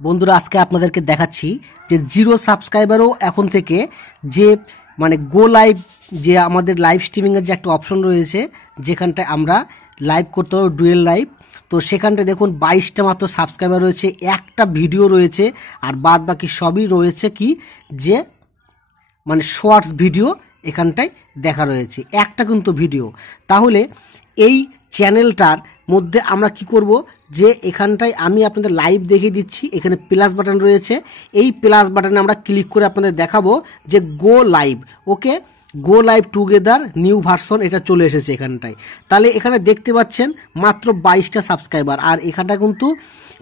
বন্ধুরা আজকে আপনাদেরকে দেখাচ্ছি যে জিরো সাবস্ক্রাইবারও এখন থেকে যে মানে গো লাইভ যে আমাদের লাইভ স্ট্রিমিংয়ের যে একটা অপশন রয়েছে যেখানটায় আমরা লাইভ করতে পারবো ডুয়েল লাইভ। তো সেখানটায় দেখুন 22টা মাত্র সাবস্ক্রাইবার রয়েছে, একটা ভিডিও রয়েছে, আর বাদ বাকি সবই রয়েছে কি যে মানে শর্টস ভিডিও এখানটায় দেখা রয়েছে, একটা কিন্তু ভিডিও। তাহলে এই চ্যানেলটার মধ্যে আমরা কি করব যে এখানটায় আমি আপনাদের লাইভ দেখিয়ে দিচ্ছি, এখানে প্লাস বাটন রয়েছে, এই প্লাস বাটনে আমরা ক্লিক করে আপনাদের দেখাবো যে go live. Okay, go live together new version এটা চলে এসেছে এখানটায়। তাহলে এখানে দেখতে পাচ্ছেন মাত্র 22টা সাবস্ক্রাইবার, আর এখানটা কিন্তু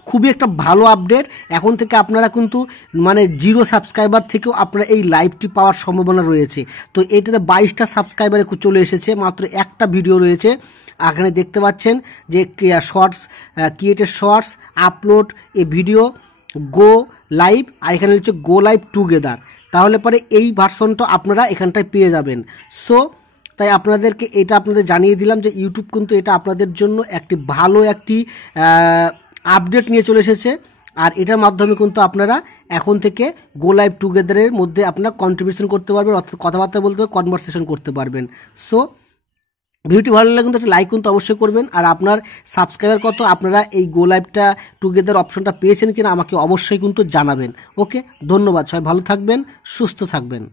খুবই একটা ভালো আপডেট। এখন থেকে আপনারা কিন্তু মানে জিরো সাবস্ক্রাইবার থেকেও আপনারা এই লাইভটি পাওয়ার সম্ভাবনা রয়েছে। তো এইটাতে 22টা সাবস্ক্রাইবারে চলে এসেছে, মাত্র একটা ভিডিও রয়েছে। এখানে দেখতে পাচ্ছেন যে shorts created shorts upload a video go live, আর এখানে হচ্ছে গো লাইভ টুগেদার। তাহলে পরে এই ভার্সনটা আপনারা এখানটায় পেয়ে যাবেন। সো তাই আপনাদেরকে এটা আপনাদের জানিয়ে দিলাম যে ইউটিউব কিন্তু এটা আপনাদের জন্য একটি ভালো একটি আপডেট নিয়ে চলে এসেছে, আর এটার মাধ্যমে কিন্তু আপনারা এখন থেকে গো লাইভ টুগেদারের মধ্যে আপনারা কন্ট্রিবিউশন করতে পারবেন, অর্থাৎ কথাবার্তা বলতে কনভারসেশন করতে পারবেন। সো ভিডিওটি ভালো লাগলে কিন্তু একটা লাইক কিন্তু অবশ্যই করবেন, আর আপনার সাবস্ক্রাইবার কত, আপনারা এই গো লাইভটা টুগেদার অপশনটা পেয়েছেন কিনা আমাকে অবশ্যই কিন্তু জানাবেন। ওকে, ধন্যবাদ, সবাই ভালো থাকবেন, সুস্থ থাকবেন।